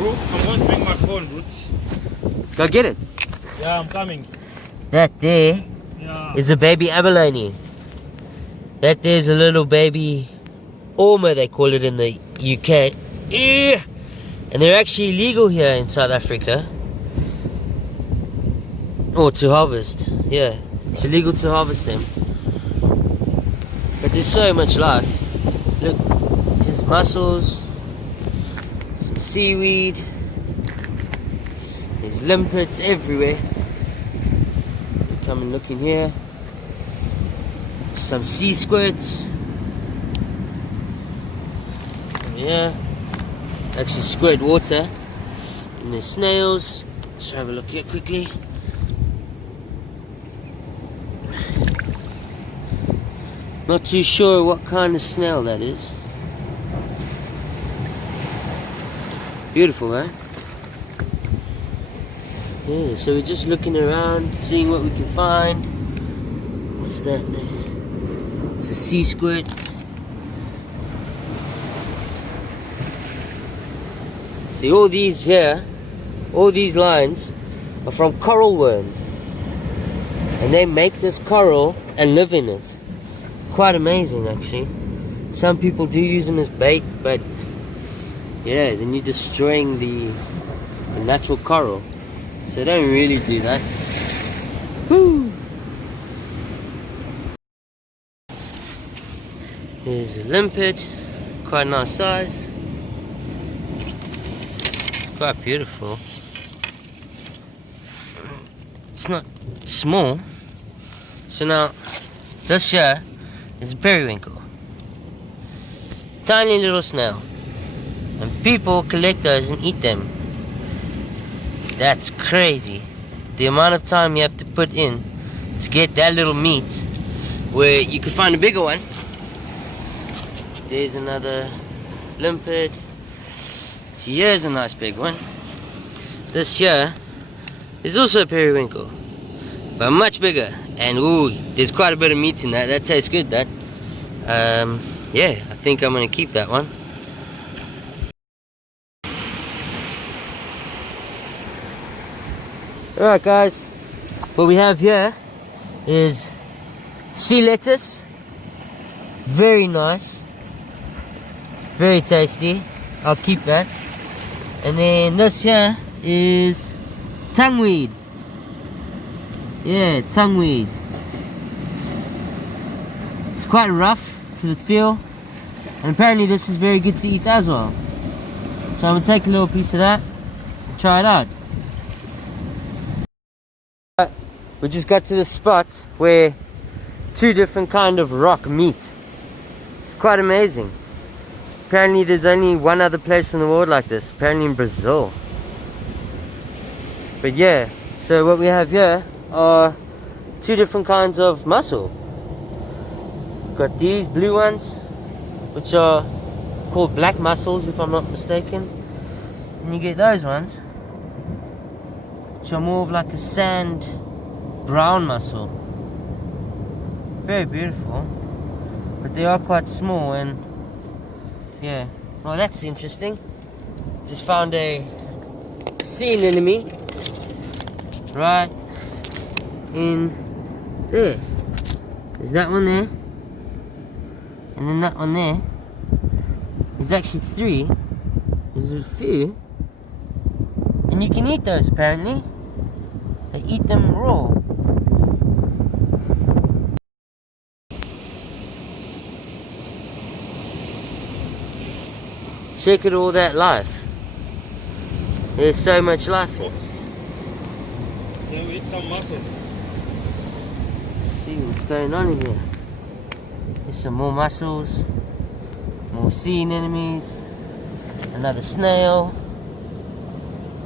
Bro, I'm going to bring my phone, dude. Go get it. Yeah, I'm coming. That there Yeah. is a baby abalone. That there's a little baby ormer, they call it in the UK. Yeah. And they're actually illegal here in South Africa. Or to harvest. Yeah, it's illegal to harvest them. But there's so much life. Look, there's mussels, some seaweed, there's limpets everywhere. Come and look in here. Some sea squirts. Yeah, actually squirt water. And there's snails. Let's have a look here quickly. Not too sure what kind of snail that is. Beautiful, eh? Yeah, so we're just looking around, seeing what we can find. What's that there? It's a sea squirt. See, all these here, all these lines are from coral worm. And they make this coral and live in it. Quite amazing, actually. Some people do use them as bait, but yeah, then you're destroying the natural coral. So don't really do that. Woo! Here's a limpet, quite a nice size. It's quite beautiful. It's not small. So now, this here is a periwinkle. Tiny little snail. And people collect those and eat them. That's crazy. The amount of time you have to put in to get that little meat, where you could find a bigger one. There's another limpet. See, here's a nice big one. This here is also a periwinkle, but much bigger. And ooh, there's quite a bit of meat in that. That tastes good, that. Yeah, I think I'm gonna keep that one. Alright guys, what we have here is sea lettuce. Very nice. Very tasty. I'll keep that. And then this here is tongueweed. Yeah, tongueweed. It's quite rough to the feel, and apparently this is very good to eat as well. So I'm gonna take a little piece of that and try it out. We just got to the spot where two different kind of rock meet. It's quite amazing. Apparently there's only one other place in the world like this, apparently in Brazil. But yeah, so what we have here are two different kinds of mussel. Got these blue ones, which are called black mussels if I'm not mistaken. And you get those ones, which are more of like a sand brown mussel. Very beautiful, but they are quite small. And yeah, well, that's interesting. Just found a sea anemone right in there. There's that one there, and then that one there. There's actually three. There's a few, and you can eat those apparently. They eat them raw. Check at all that life. There's so much life here. Then we eat some mussels. Let's see what's going on in here. There's some more mussels, more sea anemones, another snail.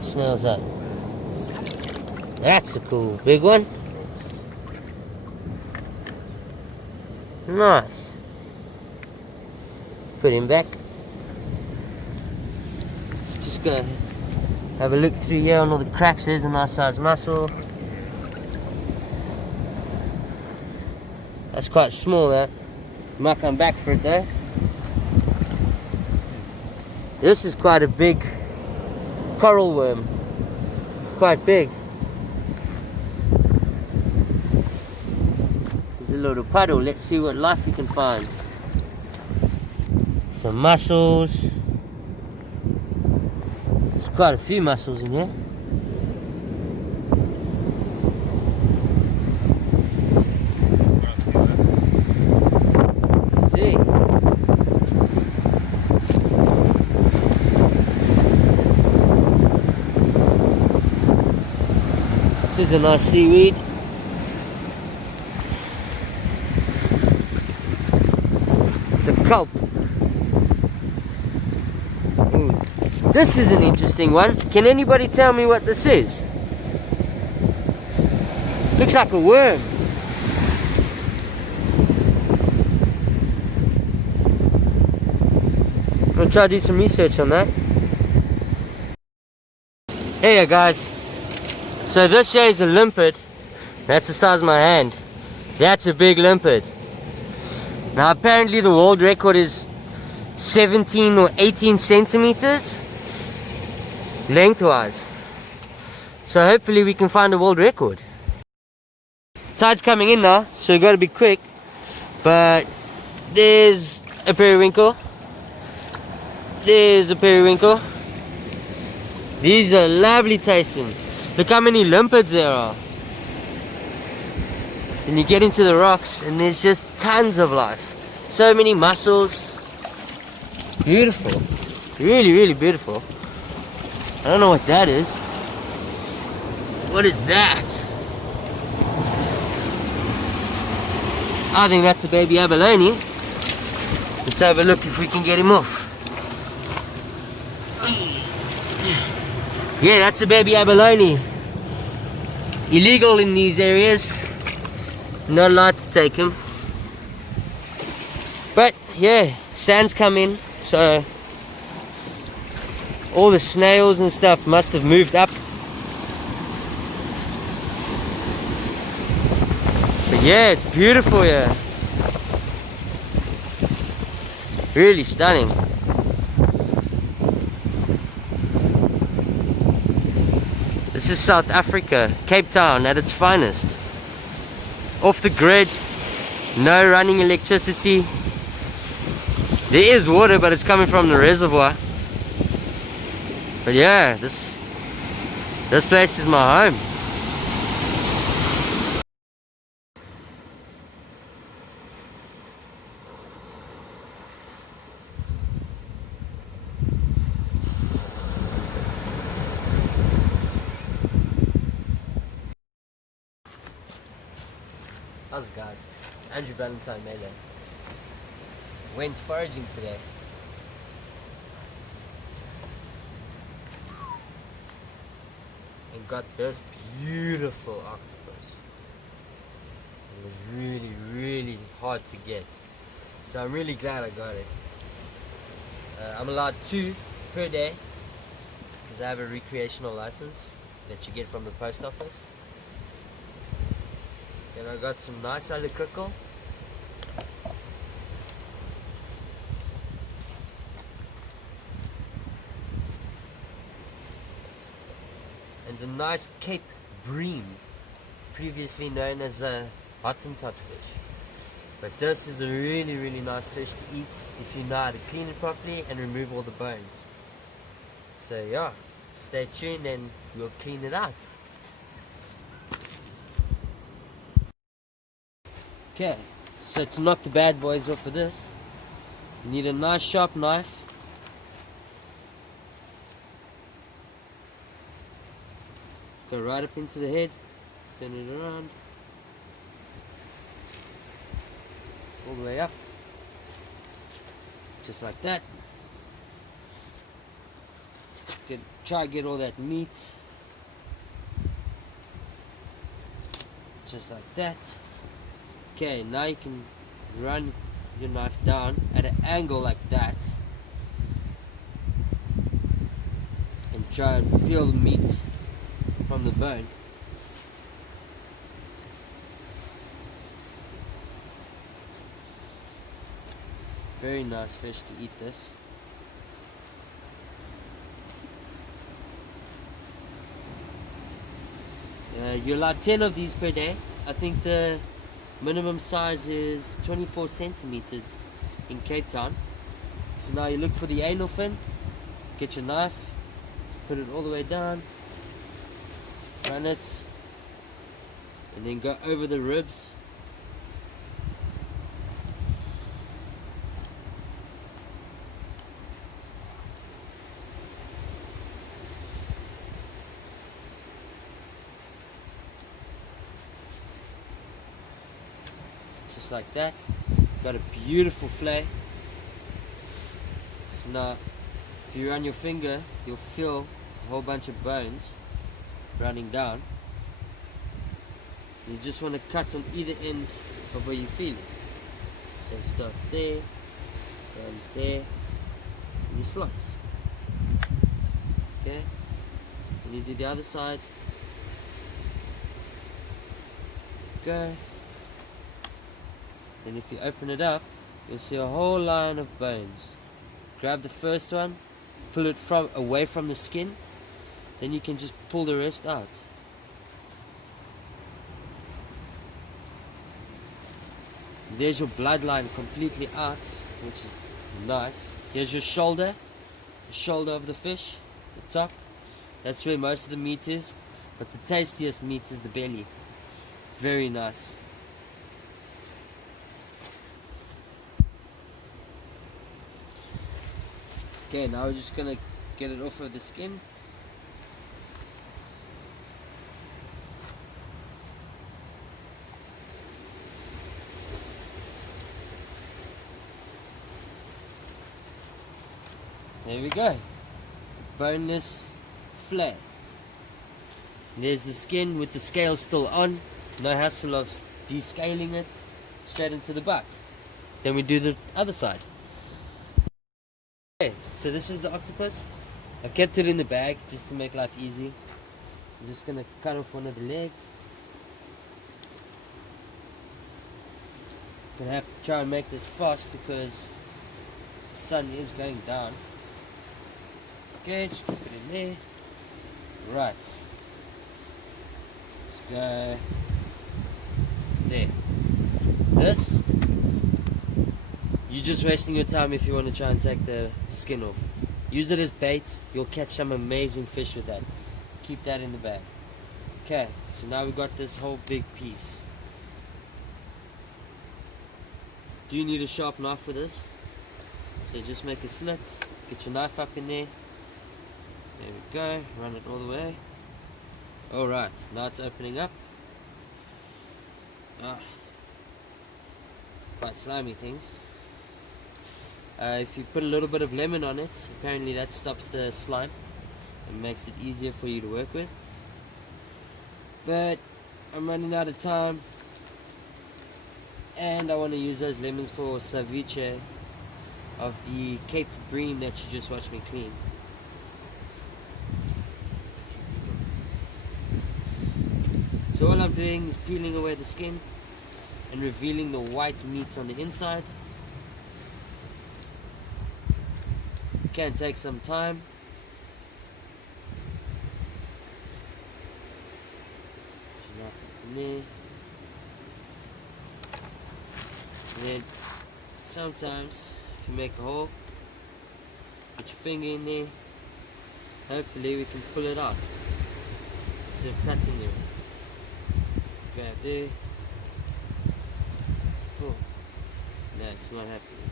Snail's that? That's a cool big one. Nice. Put him back. Let's just go have a look through here on all the cracks. There's a nice sized mussel. That's quite small, that. Might come back for it though. This is quite a big coral worm. Quite big. There's a little puddle. Let's see what life we can find. Some mussels. There's quite a few mussels in here. Let's see. This is a nice seaweed. It's a kelp. This is an interesting one. Can anybody tell me what this is? Looks like a worm. I'll try to do some research on that. Hey guys. So this here is a limpet. That's the size of my hand. That's a big limpet. Now apparently the world record is 17 or 18 centimeters lengthwise. So hopefully we can find a world record. Tide's coming in now, so we gotta be quick. But there's a periwinkle. There's a periwinkle. These are lovely tasting. Look how many limpets there are. And you get into the rocks and there's just tons of life. So many mussels. It's beautiful. Really, really beautiful. I don't know what that is. What is that? I think that's a baby abalone. Let's have a look if we can get him off. Yeah, that's a baby abalone. Illegal in these areas. Not allowed to take him. But yeah, sand's come in, so all the snails and stuff must have moved up. But yeah, it's beautiful here. Really stunning. This is South Africa, Cape Town at its finest. Off the grid, no running electricity. There is water, but it's coming from the reservoir. But yeah, this place is my home. How's it, guys? Andrew Valentine Melee. Went foraging today. And got this beautiful octopus. It was really, really hard to get. So I'm really glad I got it. I'm allowed 2 per day because I have a recreational license that you get from the post office. Then I got some nice alicrickle. And the nice Cape bream, previously known as a Hottentot fish. But this is a really, really nice fish to eat if you know how to clean it properly and remove all the bones. So yeah, stay tuned and we'll clean it out. Okay, so to knock the bad boys off of this, you need a nice sharp knife. Go right up into the head, turn it around, all the way up, just like that. Try to get all that meat, just like that. Okay, now you can run your knife down at an angle like that and try and peel the meat from the bone. Very nice fish to eat this. You're allowed 10 of these per day. I think the minimum size is 24 centimeters in Cape Town. So now you look for the anal fin, get your knife, put it all the way down, run it, and then go over the ribs. Just like that. Got a beautiful fillet. So now if you run your finger, you'll feel a whole bunch of bones running down. You just want to cut on either end of where you feel it. So it starts there, runs there, and you slice. Okay? And you do the other side. Go. Then if you open it up, you'll see a whole line of bones. Grab the first one, pull it away from the skin, then you can just pull the rest out. There's your bloodline completely out, which is nice. Here's your shoulder, the shoulder of the fish, the top. That's where most of the meat is, but the tastiest meat is the belly. Very nice. Okay, now we're just gonna get it off of the skin. There we go. Boneless fillet. There's the skin with the scale still on. No hassle of descaling it. Straight into the buck. Then we do the other side. Okay, so this is the octopus. I've kept it in the bag just to make life easy. I'm just gonna cut off one of the legs. Gonna have to try and make this fast because the sun is going down. Okay, just put it in there. Right. Let's go there. This, you're just wasting your time if you want to try and take the skin off. Use it as bait. You'll catch some amazing fish with that. Keep that in the bag. Okay, so now we've got this whole big piece. Do you need a sharp knife for this? So just make a slit. Get your knife up in there. There we go. Run it all the way. Alright, now it's opening up. Quite slimy things. If you put a little bit of lemon on it, apparently that stops the slime and makes it easier for you to work with. But I'm running out of time and I want to use those lemons for ceviche of the Cape bream that you just watched me clean. So all I'm doing is peeling away the skin and revealing the white meat on the inside. Can take some time. And then sometimes if you make a hole, put your finger in there. Hopefully we can pull it out instead of cutting the rest. Grab there. Cool. No, it's not happening.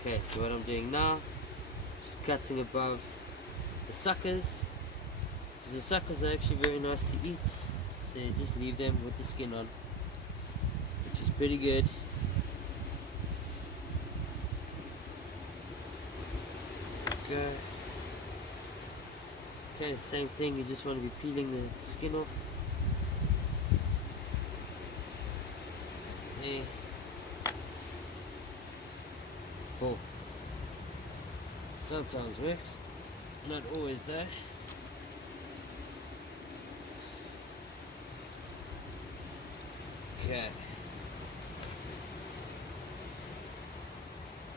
Okay, so what I'm doing now, just cutting above the suckers, because the suckers are actually very nice to eat, so you just leave them with the skin on, which is pretty good. Okay, same thing, you just want to be peeling the skin off. There. Cool. Sometimes works, not always though. Okay.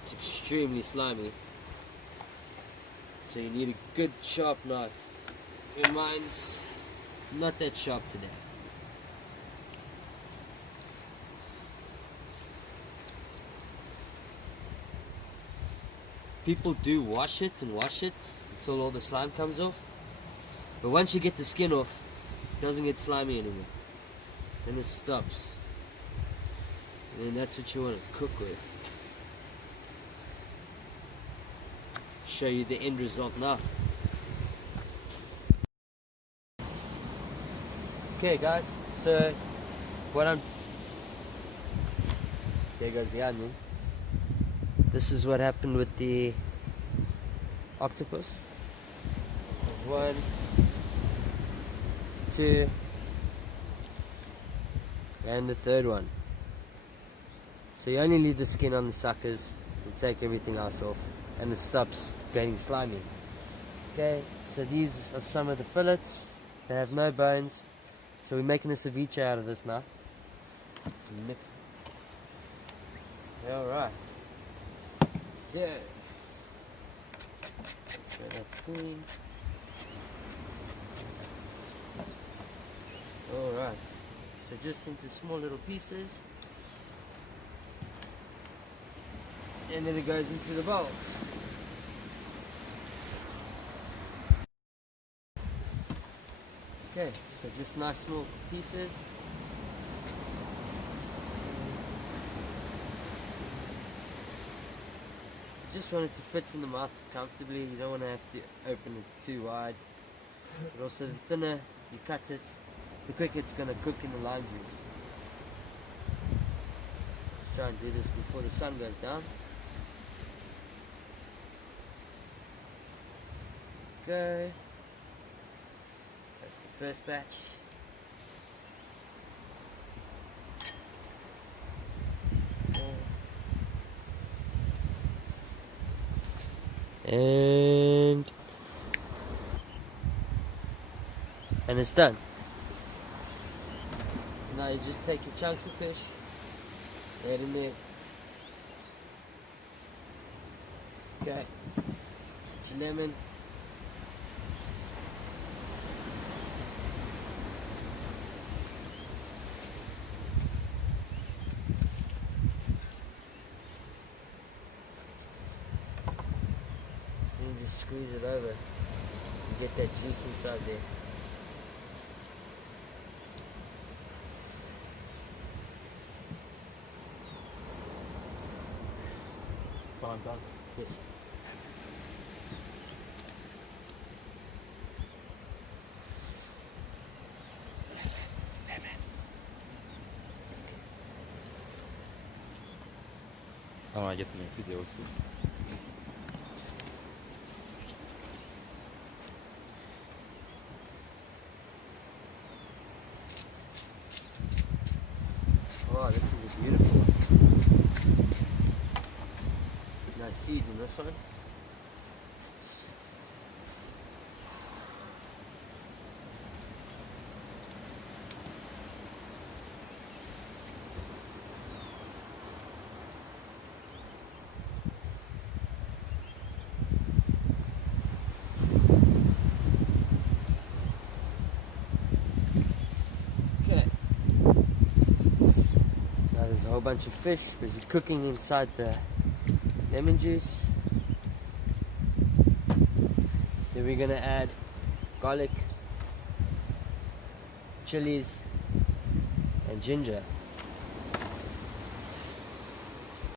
It's extremely slimy, so you need a good sharp knife. Mine's not that sharp today. People do wash it until all the slime comes off. But once you get the skin off, it doesn't get slimy anymore. Then it stops. And then that's what you want to cook with. Show you the end result now. Okay guys, so there goes the onion. This is what happened with the octopus. There's 1, 2, and the third one. So you only leave the skin on the suckers and take everything else off, and it stops getting slimy. Okay, so these are some of the fillets. They have no bones. So we're making a ceviche out of this now. Let's mix it. Alright. So that's clean. Alright. So just into small little pieces. And then it goes into the bowl. Okay, so just nice small pieces. Just want it to fit in the mouth comfortably. You don't want to have to open it too wide. But also the thinner you cut it, the quicker it's going to cook in the lime juice. Let's try and do this before the sun goes down. Okay. That's the first batch. And it's done. So now you just take your chunks of fish, add in there. Okay. Put your lemon. Just squeeze it over and get that juice inside there. Fine, done. Yes. Alright, get to make videos too. Oh, this is a beautiful one. Nice seeds in this one. Okay. Now there's a whole bunch of fish busy cooking inside the lemon juice. Then we're gonna add garlic, chilies, and ginger.